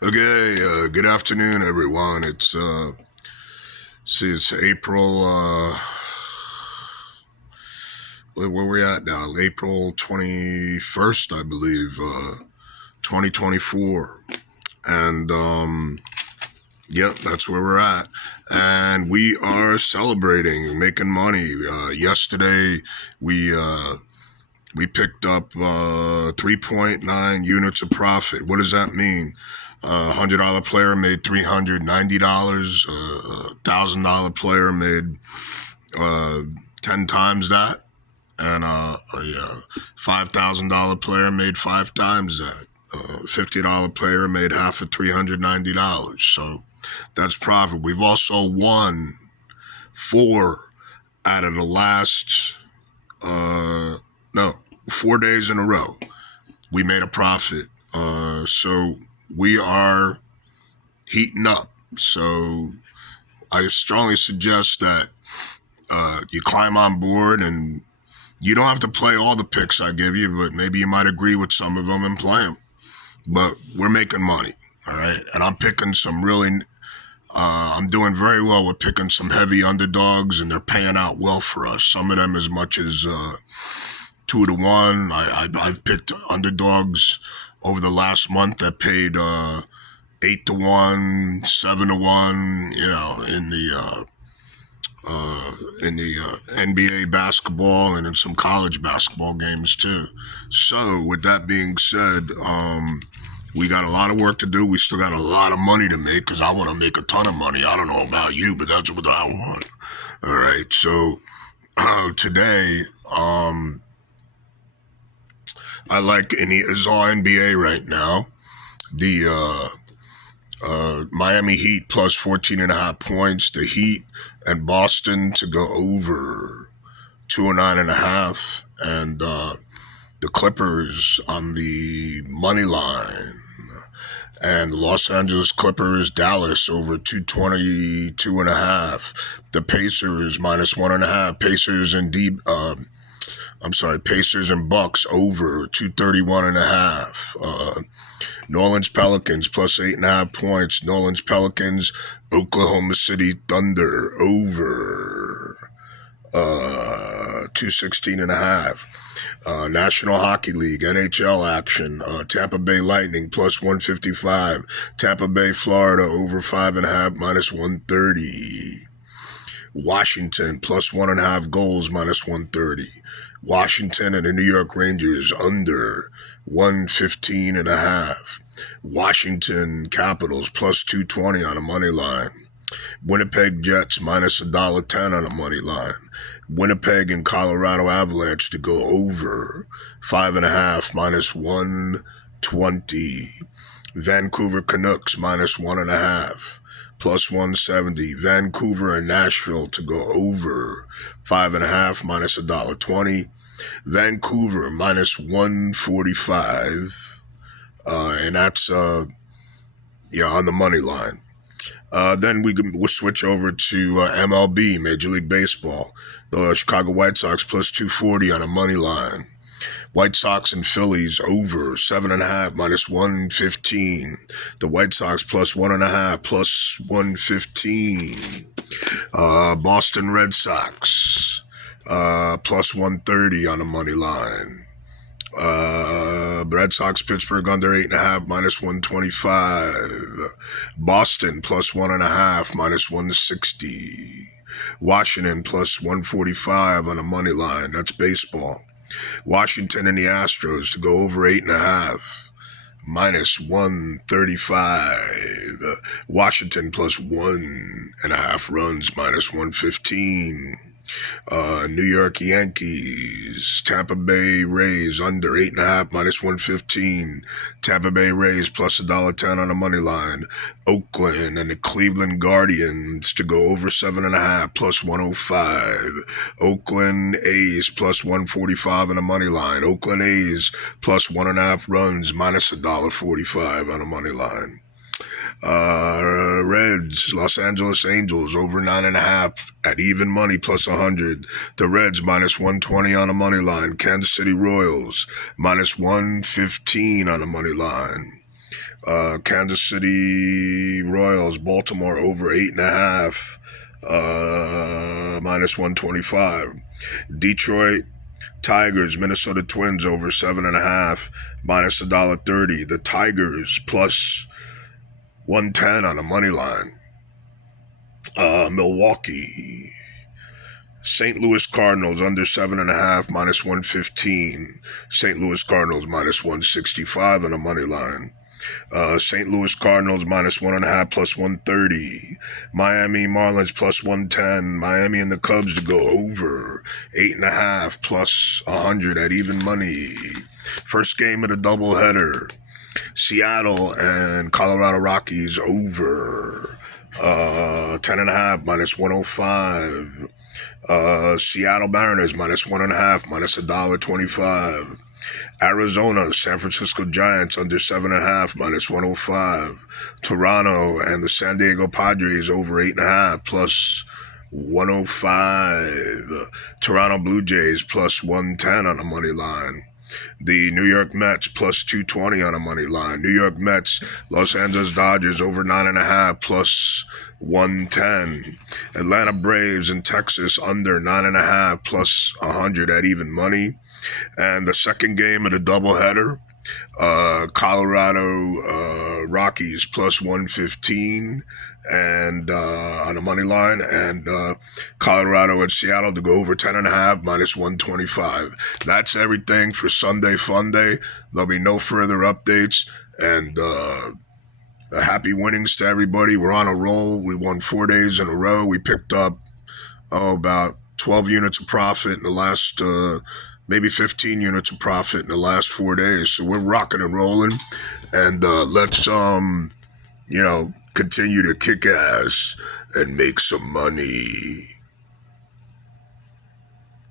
Okay, good afternoon, everyone. It's April. Where we at now? April 21st, I believe, 2024, and yep, that's where we're at, and we are celebrating, making money. Yesterday, we uh, we picked up 3.9 units of profit. What does that mean? $100 player made $390. $1,000 player made 10 times that, and a $5,000 player made 5 times that. $50 player made half of $390. So that's profit. We've also won 4 out of the last no 4 days in a row. We made a profit. So we are heating up. So I strongly suggest that you climb on board, and you don't have to play all the picks I give you, but maybe you might agree with some of them and play them. But we're making money, all right? And I'm picking some really, I'm doing very well with picking some heavy underdogs, and they're paying out well for us. Some of them as much as 2 to 1. I've picked underdogs over the last month that paid 8 to 1, 7 to 1. In the NBA basketball and in some college basketball games too. So with that being said, we got a lot of work to do. We still got a lot of money to make because I want to make a ton of money. I don't know about you, but that's what I want. All right. So today, I like it's all NBA right now. The Miami Heat plus 14.5 points. The Heat and Boston to go over 209.5, and the Clippers on the money line, and the Los Angeles Clippers Dallas over 222.5. The Pacers minus 1.5. Pacers and Bucks over 231.5. New Orleans Pelicans plus 8.5 points. New Orleans Pelicans, Oklahoma City Thunder over 216.5. National Hockey League, NHL action. Tampa Bay Lightning plus 155. Tampa Bay, Florida over 5.5 minus 130. Washington plus 1.5 goals minus 130. Washington and the New York Rangers under 115.5. Washington Capitals plus 220 on a money line. Winnipeg Jets minus $1.10 on a money line. Winnipeg and Colorado Avalanche to go over 5.5 minus 120. Vancouver Canucks minus 1.5 plus 170. Vancouver and Nashville to go over 5.5 minus $1.20. Vancouver minus 145, and that's on the money line. Then we'll switch over to MLB, Major League Baseball. The Chicago White Sox plus 240 on a money line. White Sox and Phillies over 7.5 minus 115. The White Sox plus 1.5 plus 115. Boston Red Sox plus 130 on the money line. Red Sox Pittsburgh under 8.5 minus 125. Boston plus 1.5 minus 160. Washington plus 145 on the money line. That's baseball. Washington and the Astros to go over 8.5 minus 135. Washington plus 1.5 runs minus 115. New York Yankees, Tampa Bay Rays under 8.5 minus 115. Tampa Bay Rays plus $1.10 on the money line. Oakland and the Cleveland Guardians to go over 7.5 plus 105. Oakland A's plus 145 on the money line. Oakland A's plus 1.5 runs minus $1.45 on the money line. Reds, Los Angeles Angels over 9.5 at even money plus 100. The Reds minus 120 on the money line. Kansas City Royals minus 115 on the money line. Kansas City Royals, Baltimore over 8.5, minus 125. Detroit Tigers, Minnesota Twins over 7.5, minus $1.30. The Tigers plus 110 on a money line. Milwaukee, St. Louis Cardinals under 7.5, minus 115. St. Louis Cardinals minus 165 on a money line. St. Louis Cardinals minus 1.5 plus 130. Miami Marlins plus 110. Miami and the Cubs to go over 8.5 plus 100 at even money. First game of the doubleheader. Seattle and Colorado Rockies over 10.5 minus 105. Seattle Mariners minus 1.5 minus $1.25. Arizona, San Francisco Giants under 7.5 minus 105. Toronto and the San Diego Padres over 8.5 plus 105. Toronto Blue Jays plus 110 on the money line. The New York Mets plus 220 on a money line. New York Mets, Los Angeles Dodgers over 9.5 plus 110. Atlanta Braves in Texas under 9.5 plus 100 at even money. And the second game of the doubleheader, Colorado Rockies plus 115 and on the money line, and Colorado and Seattle to go over 10.5 minus 125. That's everything for Sunday Fun Day. There'll be no further updates, and happy winnings to everybody. We're on a roll. We won 4 days in a row. We picked up about 12 units of profit in the last maybe 15 units of profit in the last 4 days. So we're rocking and rolling, and let's continue to kick ass and make some money.